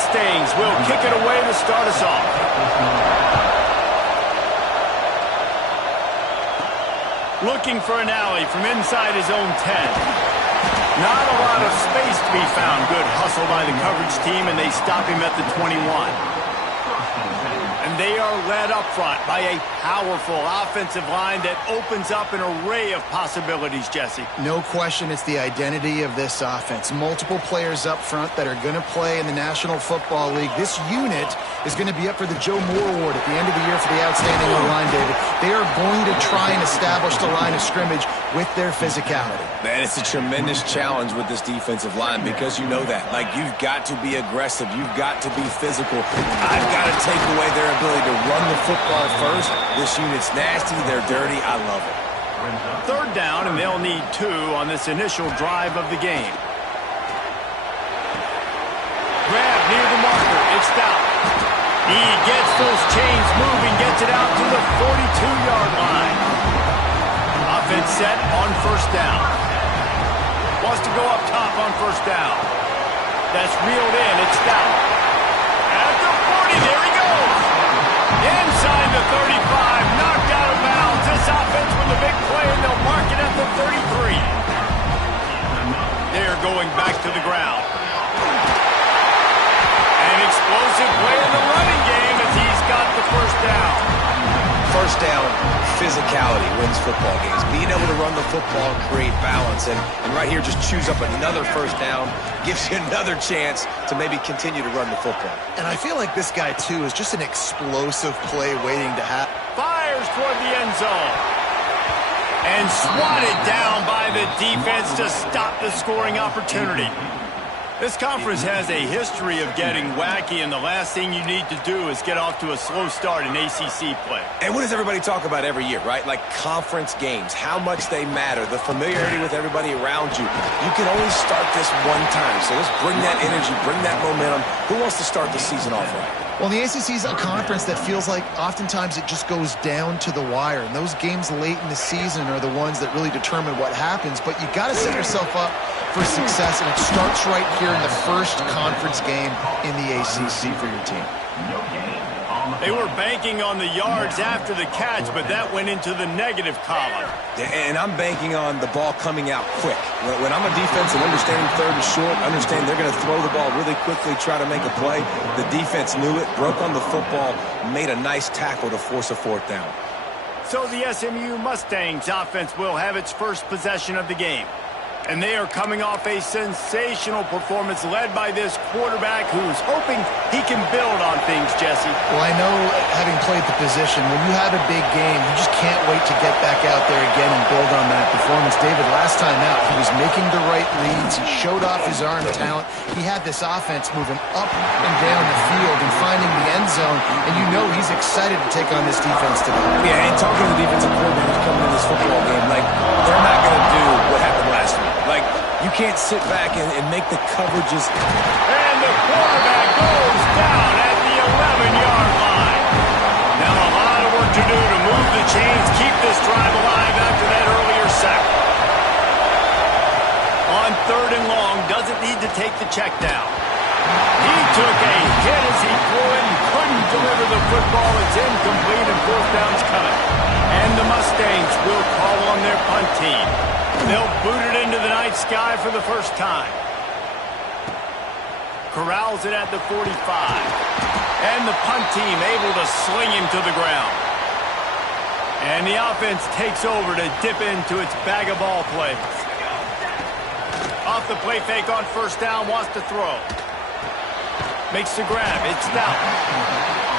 Mustangs will kick it away to start us off. Looking for an alley from inside his own 10. Not a lot of space to be found. Good hustle by the coverage team, and they stop him at the 21. And they are led up front by a powerful offensive line that opens up an array of possibilities, Jesse. No question, it's the identity of this offense. Multiple players up front that are going to play in the National Football League. This unit is going to be up for the Joe Moore Award at the end of the year for the outstanding O-line, David. They are going to try and establish the line of scrimmage with their physicality. Man, it's a tremendous challenge with this defensive line because you know that. Like, you've got to be aggressive. You've got to be physical. I've got to take away their ability to run the football first. This unit's nasty. They're dirty. I love it. Third down, and they'll need 2 on this initial drive of the game. Grab near the marker. It's down. He gets those chains moving, gets it out to the 42-yard line. Offense set on first down. Wants to go up top on first down. That's reeled in. It's down. At the 40, there he goes. Inside the 35, knocked out of bounds. This offense with a big play, and they'll mark it at the 33. They're going back to the ground. An explosive play in the running game as he's got the first down. First down, physicality wins football games. Being able to run the football and create balance. And right here, just choose up another first down, gives you another chance to maybe continue to run the football. And I feel like this guy, too, is just an explosive play waiting to happen. Fires toward the end zone. And swatted down by the defense to stop the scoring opportunity. This conference has a history of getting wacky, and the last thing you need to do is get off to a slow start in ACC play. And what does everybody talk about every year, right? Like conference games, how much they matter, the familiarity with everybody around you. You can only start this one time, so let's bring that energy, bring that momentum. Who wants to start the season off right? Well, the ACC is a conference that feels like oftentimes it just goes down to the wire. And those games late in the season are the ones that really determine what happens. But you got to set yourself up for success, and it starts right here in the first conference game in the ACC for your team. They were banking on the yards after the catch, but that went into the negative column. And I'm banking on the ball coming out quick. When I'm a defense and understanding third and short, understand they're going to throw the ball really quickly, try to make a play. The defense knew it, broke on the football, made a nice tackle to force a fourth down. So the SMU Mustangs offense will have its first possession of the game. And they are coming off a sensational performance led by this quarterback who's hoping he can build on things, Jesse. Well, I know, having played the position, when you have a big game, you just can't wait to get back out there again and build on that performance. David, last time out, he was making the right reads. He showed off his arm talent. He had this offense moving up and down the field and finding the end zone, and you know he's excited to take on this defense today. Yeah, and talking to the defensive coordinators coming in this football game, like, they're not going to do what happened last week. Like, you can't sit back and make the coverages. And the quarterback goes down at the 11-yard line. Now a lot of work to do to move the chains, keep this drive alive after that earlier sack. On third and long, doesn't need to take the check down. He took a hit as he threw it and couldn't deliver the football. It's incomplete and fourth down's coming. And the Mustangs will call on their punt team. They'll boot it into the night sky for the first time. Corrals it at the 45. And the punt team able to sling him to the ground. And the offense takes over to dip into its bag of ball plays. Off the play fake on first down, wants to throw. Makes the grab. It's down.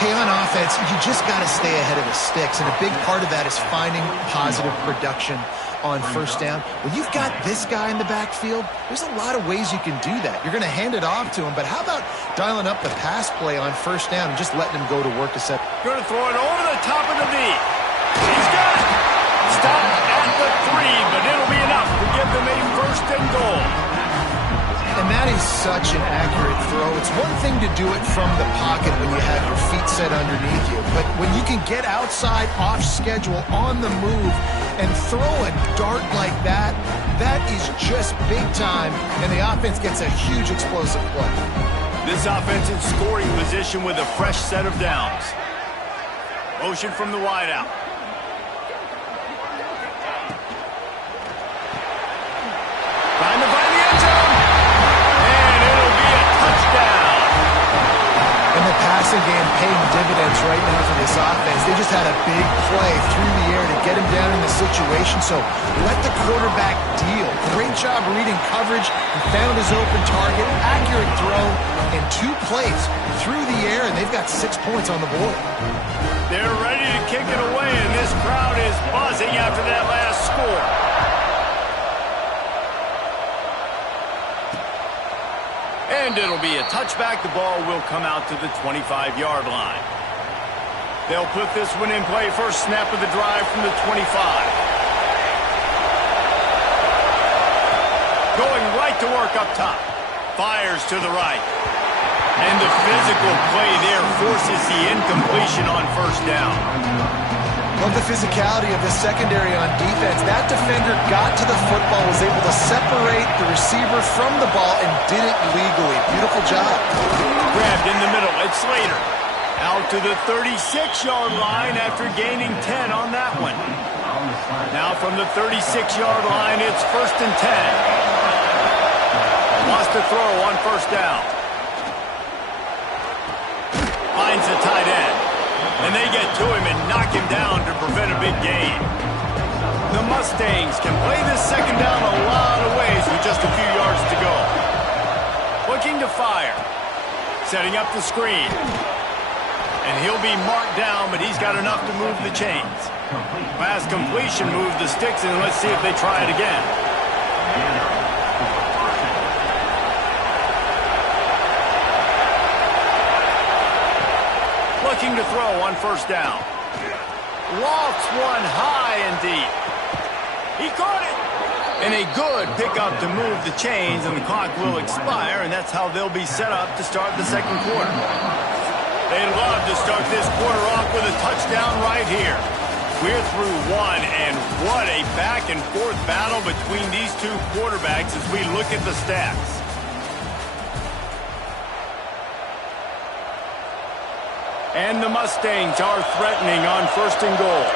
Hey, on offense, you just got to stay ahead of the sticks, and a big part of that is finding positive production on first down. When you've got this guy in the backfield, there's a lot of ways you can do that. You're going to hand it off to him, but how about dialing up the pass play on first down and just letting him go to work a set? Going to throw it over the top of the knee. He's got it. Stop at the 3, but it'll be enough to give them a first and goal. And that is such an accurate throw. It's one thing to do it from the pocket when you have your feet set underneath you, but when you can get outside, off schedule, on the move, and throw a dart like that, that is just big time, and the offense gets a huge explosive play. This offense in scoring position with a fresh set of downs. Motion from the wideout. Trying to find the end zone. And it'll be a touchdown. And the passing game paying dividends right now for this offense. They just had a big play through the air to get him down in the situation. So let the quarterback deal. Great job reading coverage. He found his open target. Accurate throw. And 2 plays through the air, and they've got 6 points on the board. They're ready to kick it away, and this crowd is buzzing after that last score. And it'll be a touchback. The ball will come out to the 25-yard line. They'll put this one in play. First snap of the drive from the 25. Going right to work up top. Fires to the right. And the physical play there forces the incompletion on first down. Love the physicality of the secondary on defense. That defender got to the football, was able to separate the receiver from the ball, and did it legally. Beautiful job. Grabbed in the middle. It's Slater. Out to the 36-yard line after gaining 10 on that one. Now from the 36-yard line, it's 1st and 10. Wants to throw on first down. Finds the tight end. And they get to him and knock him down to prevent a big gain. The Mustangs can play this second down a lot of ways with just a few yards to go. Looking to fire. Setting up the screen. And he'll be marked down, but he's got enough to move the chains. Pass completion moved the sticks, and let's see if they try it again. Looking to throw on first down. Lofts one high and deep. He caught it. And a good pickup to move the chains, and the clock will expire, and that's how they'll be set up to start the second quarter. They'd love to start this quarter off with a touchdown right here. We're through one, and what a back-and-forth battle between these two quarterbacks as we look at the stats. And the Mustangs are threatening on 1st and goal.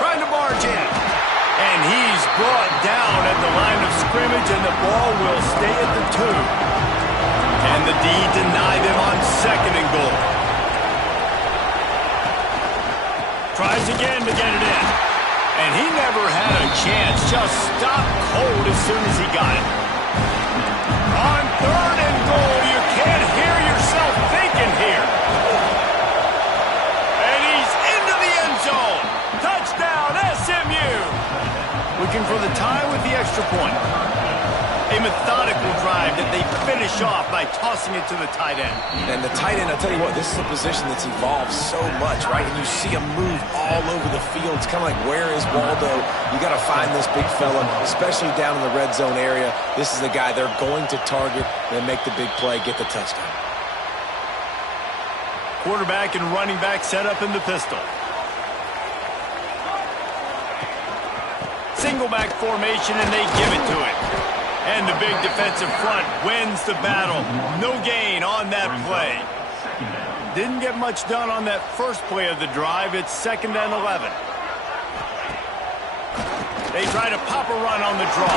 Trying to barge in. And he's brought down at the line of scrimmage, and the ball will stay at the 2. And the D denied him on 2nd and goal. Tries again to get it in. And he never had a chance. Just stopped cold as soon as he got it. On 3rd and goal, you can't hear yourself thinking here. And he's into the end zone. Touchdown, SMU. Looking for the tie with the extra point. A methodical drive that they finish off by tossing it to the tight end. And the tight end, I'll tell you what, this is a position that's evolved so much, right? And you see him move all over the field. It's kind of like, where is Waldo? You got to find this big fella, especially down in the red zone area. This is the guy they're going to target and make the big play, get the touchdown. Quarterback and running back set up in the pistol. Single back formation, and they give it to it. And the big defensive front wins the battle. No gain on that play. Didn't get much done on that first play of the drive. It's 2nd and 11. They try to pop a run on the draw.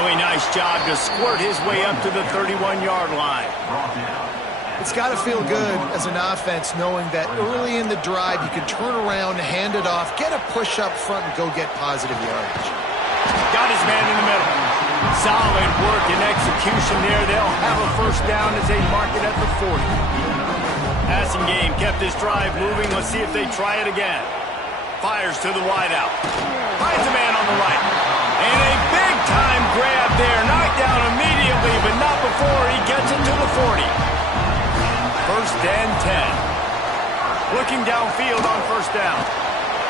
Really nice job to squirt his way up to the 31-yard line. It's got to feel good as an offense knowing that early in the drive you can turn around, hand it off, get a push up front, and go get positive yardage. Got his man in the middle. Solid work and execution there. They'll have a first down as they mark it at the 40. Passing game kept this drive moving. Let's see if they try it again. Fires to the wideout. Finds a man on the right. And a big-time grab there. Knocked down immediately, but not before he gets it to the 40. 1st and 10. Looking downfield on first down.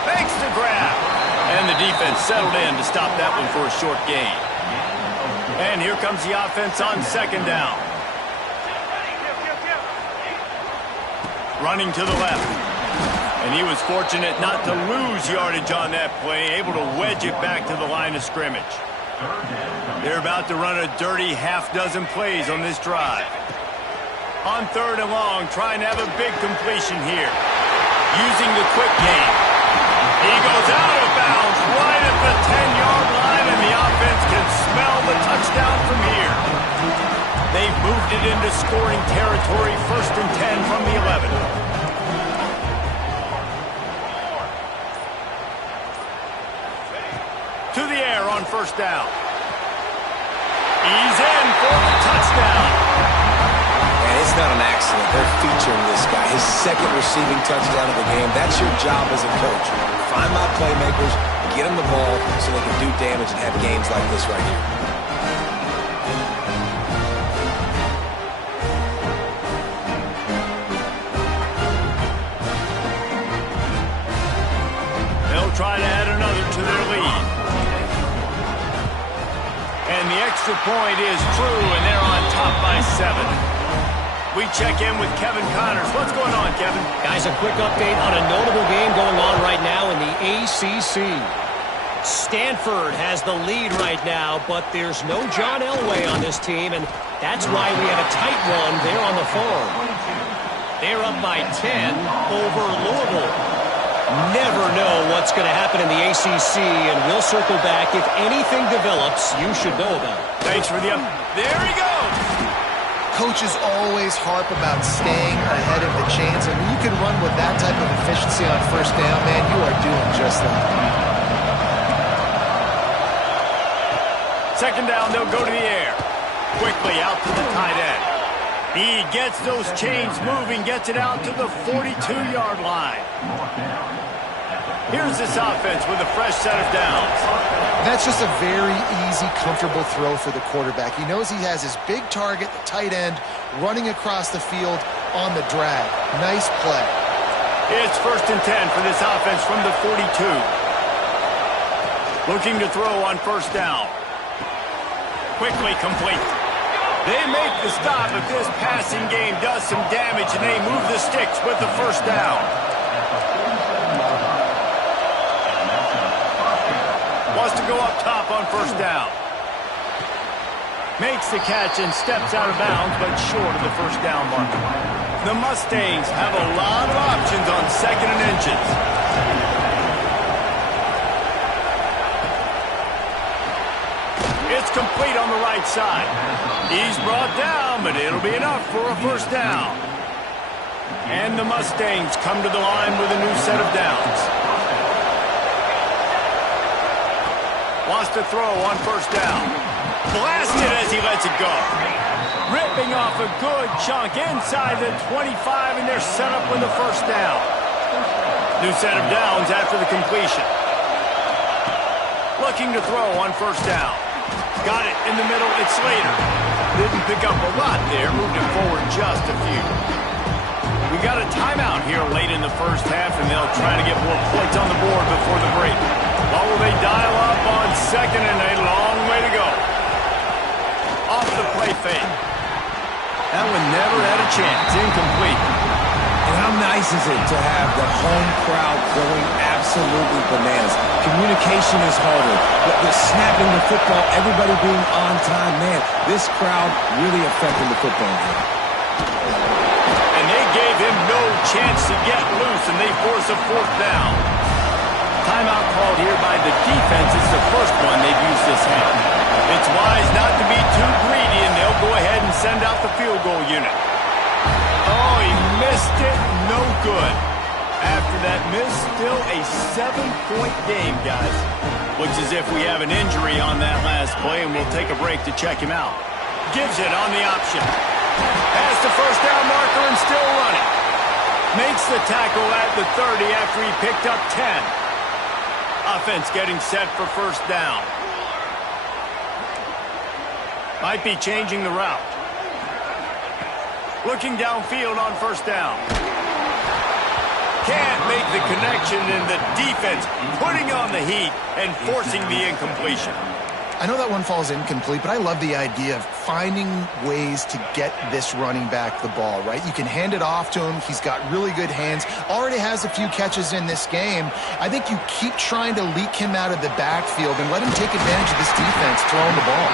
Makes the grab. And the defense settled in to stop that one for a short gain. And here comes the offense on 2nd down. Running to the left. And he was fortunate not to lose yardage on that play, able to wedge it back to the line of scrimmage. They're about to run a dirty half-dozen plays on this drive. On 3rd and long, trying to have a big completion here. Using the quick game. He goes out of bounds right at the 10-yard line, and the offense can smell the touchdown from here. They've moved it into scoring territory, 1st and 10 from the 11. To the air on 1st down. He's in for the touchdown. And it's not an accident. They're featuring this guy. His 2nd receiving touchdown of the game. That's your job as a coach. Find my playmakers, get them the ball so they can do damage and have games like this right here. They'll try to add another to their lead. And the extra point is true, and they're on top by 7. We check in with Kevin Connors. What's going on, Kevin? Guys, a quick update on a notable game going on right now in the ACC. Stanford has the lead right now, but there's no John Elway on this team, and that's why we have a tight one there on the farm. They're up by 10 over Louisville. Never know what's going to happen in the ACC, and we'll circle back. If anything develops, you should know about it. Thanks for the up. There he goes. Coaches always harp about staying ahead of the chains, and when you can run with that type of efficiency on 1st down, man, you are doing just that. 2nd down, they'll go to the air. Quickly out to the tight end. He gets those chains moving, gets it out to the 42-yard line. Here's this offense with a fresh set of downs. That's just a very easy, comfortable throw for the quarterback. He knows he has his big target, the tight end, running across the field on the drag. Nice play. It's 1st and 10 for this offense from the 42. Looking to throw on 1st down. Quickly complete. They make the stop if this passing game does some damage, and they move the sticks with the 1st down. Wants to go up top on 1st down. Makes the catch and steps out of bounds, but short of the 1st down marker. The Mustangs have a lot of options on 2nd and inches. It's complete on the right side. He's brought down, but it'll be enough for a 1st down. And the Mustangs come to the line with a new set of downs. Wants to throw on 1st down. Blasted as he lets it go. Ripping off a good chunk inside the 25, and they're set up with a 1st down. New set of downs after the completion. Looking to throw on 1st down. Got it in the middle. It's Slater. Didn't pick up a lot there. Moved it forward just a few. We got a timeout here late in the 1st half, and they'll try to get more points on the board before the break. What will they dial up on 2nd and a long way to go? Off the play fake. That one never had a chance. Incomplete. And how nice is it to have the home crowd going absolutely bananas? Communication is harder. The snapping the football, everybody being on time. Man, this crowd really affecting the football game. And they gave him no chance to get loose, and they force a 4th down. Timeout called here by the defense. It's the first one they've used this half. It's wise not to be too greedy, and they'll go ahead and send out the field goal unit. Oh, he missed it. No good. After that miss, still a 7-point game, guys. Looks as if we have an injury on that last play, and we'll take a break to check him out. Gives it on the option. Has the 1st down marker and still running. Makes the tackle at the 30 after he picked up 10. Offense getting set for 1st down. Might be changing the route. Looking downfield on 1st down. Can't make the connection, and the defense putting on the heat and forcing the incompletion. I know that one falls incomplete, but I love the idea of finding ways to get this running back the ball, right? You can hand it off to him. He's got really good hands. Already has a few catches in this game. I think you keep trying to leak him out of the backfield and let him take advantage of this defense throwing the ball.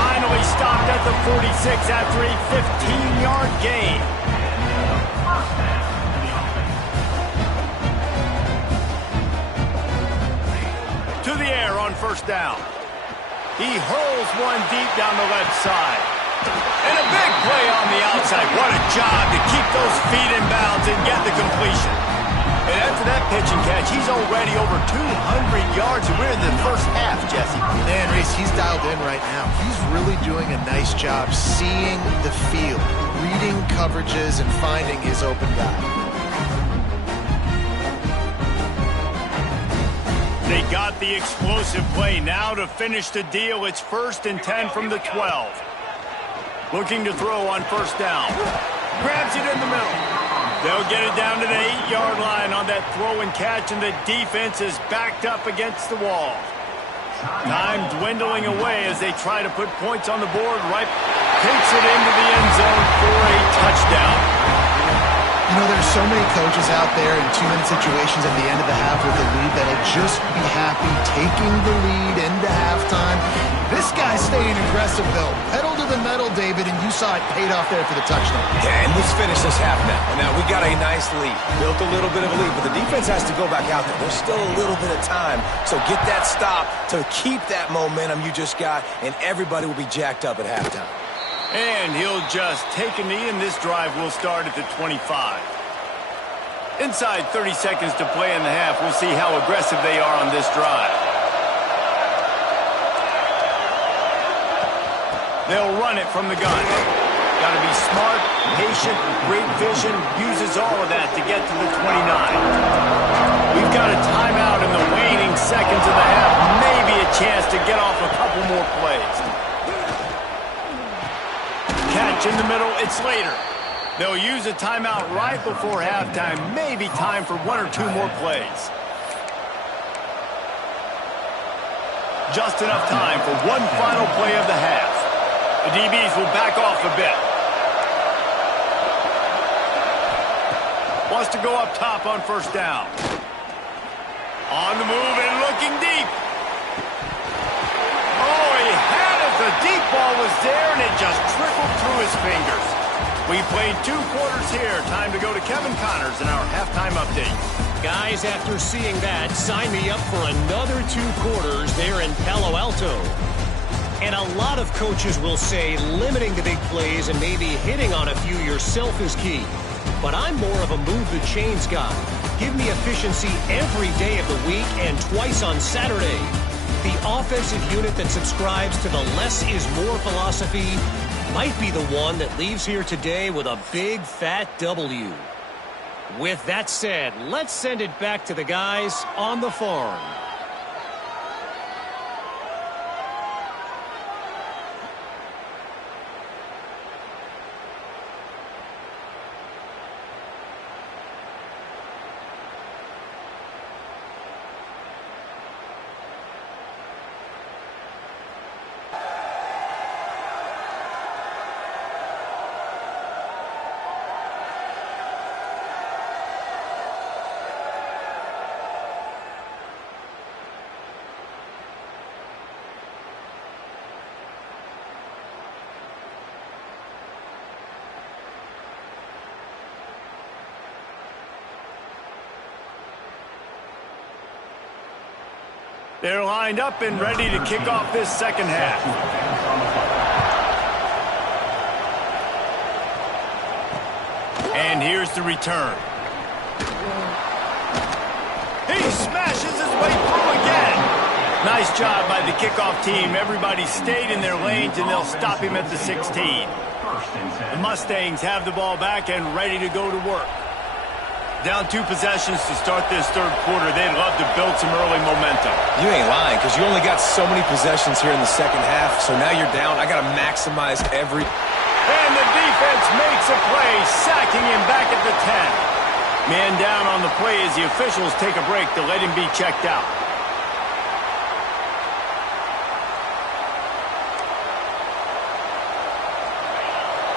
Finally stopped at the 46 after a 15-yard gain. To the air on first down. He hurls one deep down the left side. And a big play on the outside. What a job to keep those feet in bounds and get the completion. And after that pitch and catch, he's already over 200 yards, and we're in the first half, Jesse. Man, Reese, he's dialed in right now. He's really doing a nice job seeing the field, reading coverages, and finding his open guy. They got the explosive play. Now to finish the deal, it's 1st and 10 from the 12. Looking to throw on first down. Grabs it in the middle. They'll get it down to the 8-yard line on that throw and catch, and the defense is backed up against the wall. Time dwindling away as they try to put points on the board. Right, takes it into the end zone for a touchdown. You know, there's so many coaches out there in 2-minute situations at the end of the half with the lead that'll just be happy taking the lead into halftime. This guy's staying aggressive, though. Pedal to the metal, David, and you saw it paid off there for the touchdown. Yeah, and let's finish this half now. Now, we got a nice lead. Built a little bit of a lead, but the defense has to go back out there. There's still a little bit of time. So get that stop to keep that momentum you just got, and everybody will be jacked up at halftime. And he'll just take a knee, and this drive will start at the 25. Inside 30 seconds to play in the half. We'll see how aggressive they are on this drive. They'll run it from the gun. Got to be smart, patient, great vision, uses all of that to get to the 29. We've got a timeout in the waning seconds of the half. Maybe a chance to get off a couple more plays. Catch in the middle, it's later. They'll use a timeout right before halftime. Maybe time for 1 or 2 more plays. Just enough time for one final play of the half. The DBs will back off a bit. Wants to go up top on first down. On the move and looking deep. Oh, he had it. The deep ball was there, and it just trickled through his fingers. We played 2 quarters here. Time to go to Kevin Connors in our halftime update. Guys, after seeing that, sign me up for another 2 quarters there in Palo Alto. And a lot of coaches will say limiting the big plays and maybe hitting on a few yourself is key. But I'm more of a move the chains guy. Give me efficiency every day of the week and twice on Saturday. The offensive unit that subscribes to the less is more philosophy might be the one that leaves here today with a big fat W. With that said, let's send it back to the guys on the farm. They're lined up and ready to kick off this second half. And here's the return. He smashes his way through again. Nice job by the kickoff team. Everybody stayed in their lanes, and they'll stop him at the 16. The Mustangs have the ball back and ready to go to work. Down 2 possessions to start this third quarter. They'd love to build some early momentum. You ain't lying, because you only got so many possessions here in the second half, so now you're down. I got to maximize every... And the defense makes a play, sacking him back at the 10. Man down on the play as the officials take a break to let him be checked out.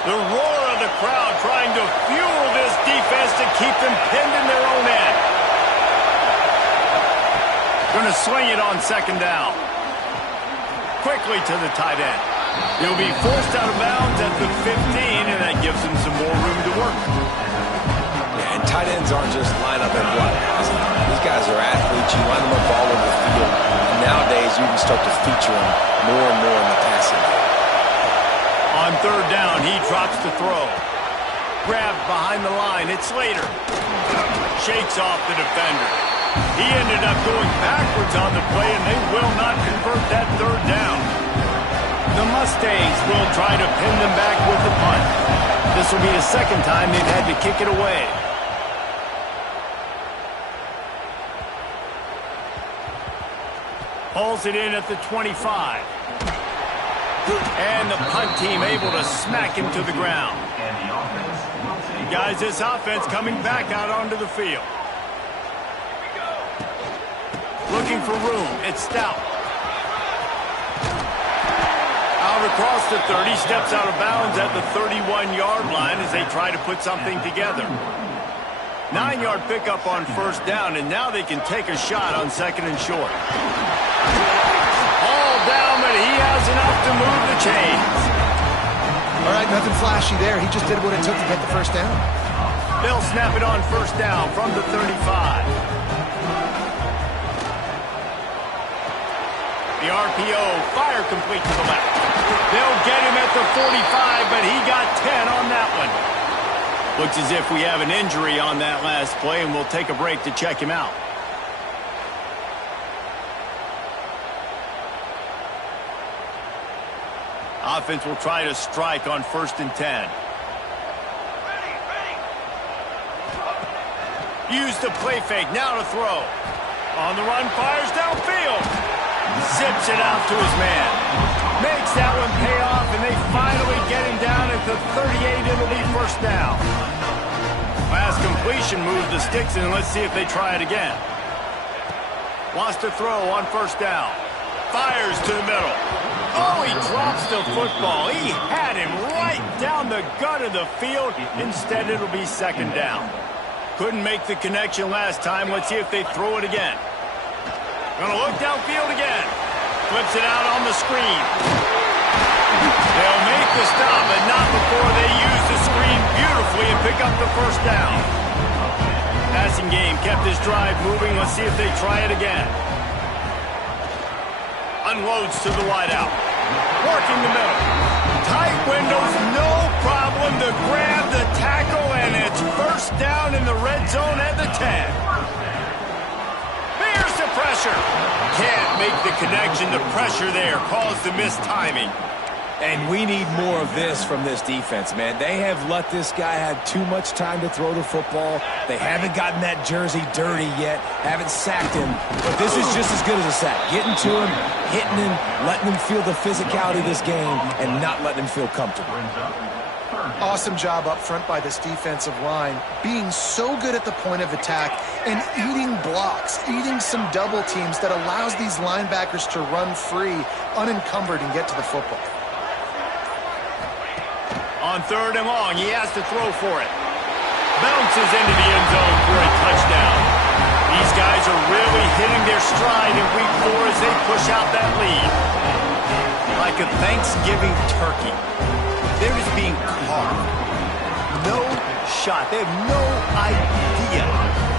The roar of the crowd trying to fuel this defense to keep them pinned in their own end. Going to swing it on second down. Quickly to the tight end. He'll be forced out of bounds at the 15, and that gives him some more room to work. Yeah, and tight ends aren't just line up and block. These guys are athletes. You line them up all over the field. And nowadays, you can start to feature them more and more in the passing game. On third down, he drops to throw. Grabbed behind the line. It's Slater. Shakes off the defender. He ended up going backwards on the play, and they will not convert that third down. The Mustangs will try to pin them back with the punt. This will be the second time they've had to kick it away. Hauls it in at the 25. And the punt team able to smack him to the ground. Guys, this offense coming back out onto the field. Looking for room. It's Stout. Out across the 30, steps out of bounds at the 31-yard line as they try to put something together. 9-yard pickup on first down, and now they can take a shot on second and short. All down, but he has enough to move the chains. All right, nothing flashy there. He just did what it took to get the first down. They'll snap it on first down from the 35. The RPO, fire complete to the left. They'll get him at the 45, but he got 10 on that one. Looks as if we have an injury on that last play, and we'll take a break to check him out. Offense will try to strike on first and 10. Use the play fake, now to throw. On the run, fires downfield. Zips it out to his man. Makes that one pay off, and they finally get him down at the 38. It'll be first down. Last completion moved the sticks, and let's see if they try it again. Wants to throw on first down. Fires to the middle. Oh, he drops the football. He had him right down the gut of the field. Instead, it'll be second down. Couldn't make the connection last time. Let's see if they throw it again. Gonna look downfield again. Flips it out on the screen. They'll make the stop, but not before they use the screen beautifully and pick up the first down. Passing game kept this drive moving. Let's see if they try it again. Unloads to the wideout. Working the middle. Tight windows, no problem to grab the tackle, and it's first down in the red zone at the 10. Here's the pressure. Can't make the connection. The pressure there caused the missed timing. And we need more of this from this defense, man. They have let this guy have too much time to throw the football. They haven't gotten that jersey dirty yet, haven't sacked him. But this is just as good as a sack. Getting to him, hitting him, letting him feel the physicality of this game, and not letting him feel comfortable. Awesome job up front by this defensive line, being so good at the point of attack and eating blocks, eating some double teams that allows these linebackers to run free, unencumbered, and get to the football. On third and long, he has to throw for it. Bounces into the end zone for a touchdown. These guys are really hitting their stride in week 4 as they push out that lead. Like a Thanksgiving turkey. They're just being carved. No shot. They have no idea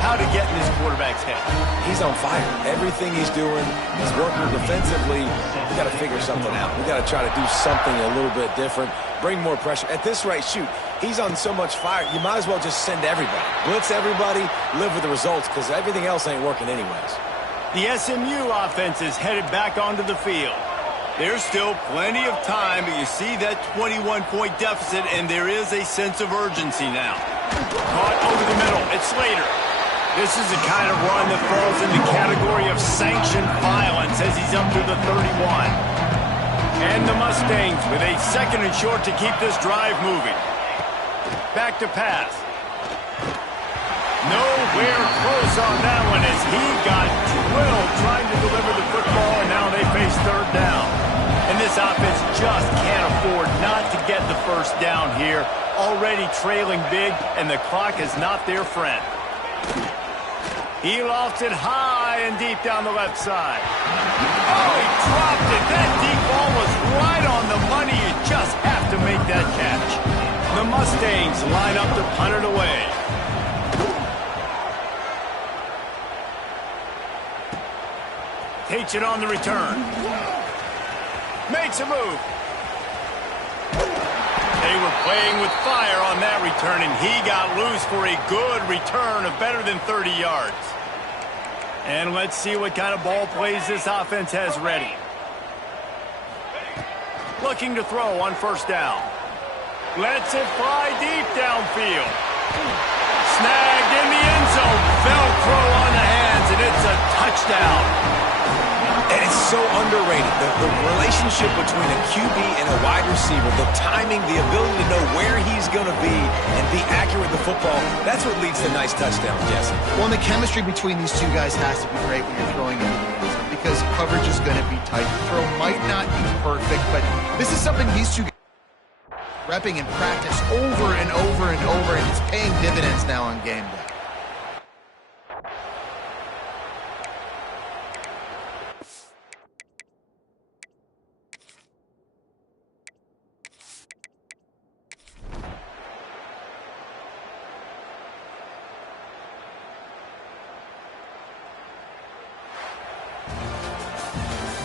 how to get in this quarterback's head. He's on fire. Everything he's doing, he's working defensively. We got to figure something out. We got to try to do something a little bit different. Bring more pressure. At this rate, shoot, he's on so much fire, you might as well just send everybody. Blitz everybody, live with the results, because everything else ain't working anyways. The SMU offense is headed back onto the field. There's still plenty of time, but you see that 21-point deficit, and there is a sense of urgency now. Caught over the middle. It's Slater. This is the kind of run that falls in the category of sanctioned violence as he's up to the 31. And the Mustangs with a second and short to keep this drive moving. Back to pass. Nowhere close on that one as he got drilled trying to deliver the football, and now they face third down. And this offense just can't afford not to get the first down here. Already trailing big, and the clock is not their friend. He lofts it high and deep down the left side. Oh, he dropped it. That deep ball was right on the money. You just have to make that catch. The Mustangs line up to punt it away. Takes it on the return. Makes a move. They were playing with fire on that return, and he got loose for a good return of better than 30 yards. And let's see what kind of ball plays this offense has ready. Looking to throw on first down. Lets it fly deep downfield. Snagged in the end zone. Velcro on the hands, and it's a touchdown. And it's so underrated. The relationship between a QB and a wide receiver, the timing, the ability to know where he's going to be and be accurate with the football, that's what leads to nice touchdowns, Jesse. Well, and the chemistry between these two guys has to be great when you're throwing in the end zone because coverage is going to be tight. The throw might not be perfect, but this is something these two guys are repping in practice over and over and over, and it's paying dividends now on game day.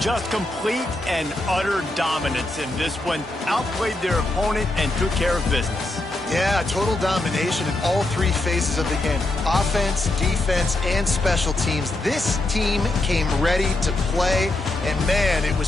Just complete and utter dominance in this one. Outplayed their opponent and took care of business. Yeah, total domination in all three phases of the game. Offense, defense, and special teams. This team came ready to play, and man, it was